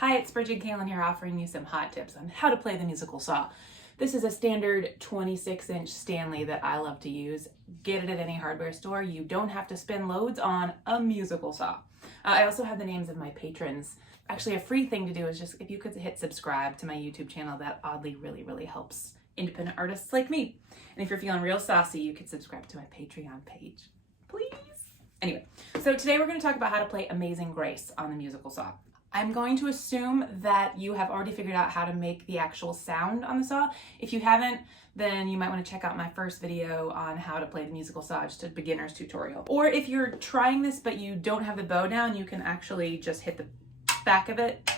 Hi, it's Bridget Kalen here offering you some hot tips on how to play the musical saw. This is a standard 26-inch Stanley that I love to use. Get it at any hardware store. You don't have to spend loads on a musical saw. I also have the names of my patrons. Actually, a free thing to do is just if you could hit subscribe to my YouTube channel, that oddly really helps independent artists like me. And if you're feeling real saucy, you could subscribe to my Patreon page, please. Anyway, so today we're going to talk about how to play Amazing Grace on the musical saw. I'm going to assume that you have already figured out how to make the actual sound on the saw. If you haven't, then you might want to check out my first video on how to play the musical saw, just a beginner's tutorial. Or if you're trying this but you don't have the bow down, you can actually just hit the back of it,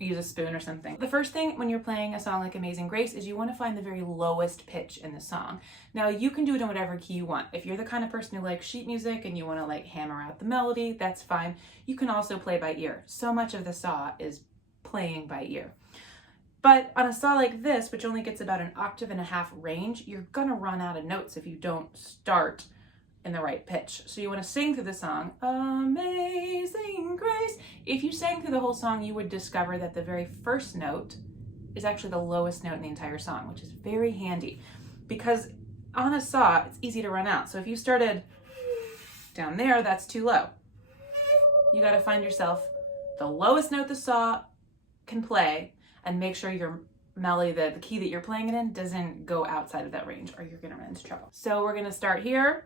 use a spoon or something. The first thing when you're playing a song like Amazing Grace is you want to find the very lowest pitch in the song. Now you can do it in whatever key you want. If you're the kind of person who likes sheet music and you want to like hammer out the melody, that's fine. You can also play by ear. So much of the saw is playing by ear. But on a saw like this, which only gets about 1.5 octaves range, you're gonna run out of notes if you don't start in the right pitch. So you want to sing through the song, Amazing Grace. If you sang through the whole song, you would discover that the very first note is actually the lowest note in the entire song, which is very handy because on a saw, it's easy to run out. So if you started down there, that's too low. You got to find yourself the lowest note the saw can play and make sure your melody, the key that you're playing it in, doesn't go outside of that range or you're going to run into trouble. So we're going to start here.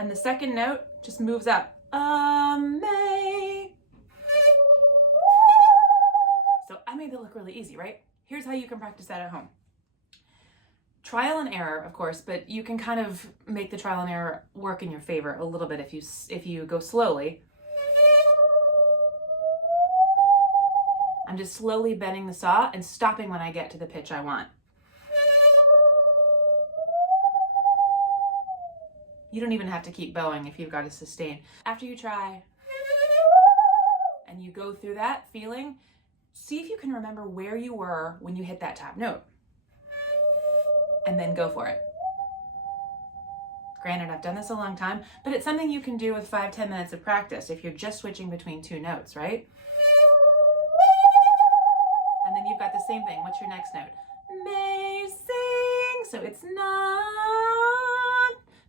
And the second note just moves up. May. So I made that look really easy, right? Here's how you can practice that at home. Trial and error, of course, but you can kind of make the trial and error work in your favor a little bit if you go slowly. I'm just slowly bending the saw and stopping when I get to the pitch I want. You don't even have to keep bowing if you've got a sustain. After you try and you go through that feeling, see if you can remember where you were when you hit that top note. And then go for it. Granted, I've done this a long time, but it's something you can do with 5-10 minutes of practice if you're just switching between two notes, right? And then you've got the same thing. What's your next note? May sing. So it's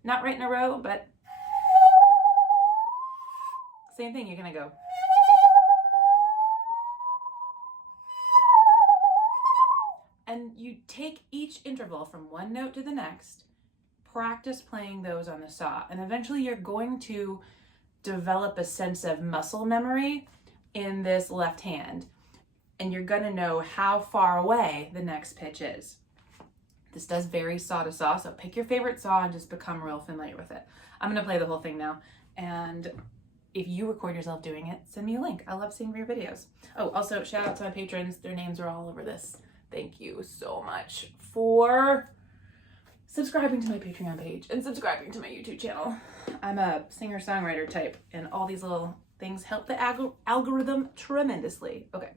not right in a row, but same thing, you're gonna go. And you take each interval from one note to the next, practice playing those on the saw, and eventually you're going to develop a sense of muscle memory in this left hand, and you're gonna know how far away the next pitch is. This does vary saw to saw, so pick your favorite saw and just become real familiar with it. I'm gonna play the whole thing now, and if you record yourself doing it, send me a link. I love seeing your videos. Oh, also shout out to my patrons. Their names are all over this. Thank you so much for subscribing to my Patreon page and subscribing to my YouTube channel. I'm a singer-songwriter type, and all these little things help the algorithm tremendously. Okay.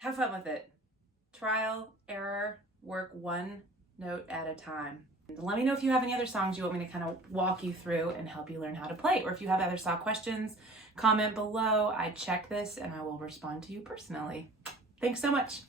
Have fun with it. Trial, error, work one note at a time. Let me know if you have any other songs you want me to kind of walk you through and help you learn how to play. Or if you have other saw questions, comment below. I check this and I will respond to you personally. Thanks so much.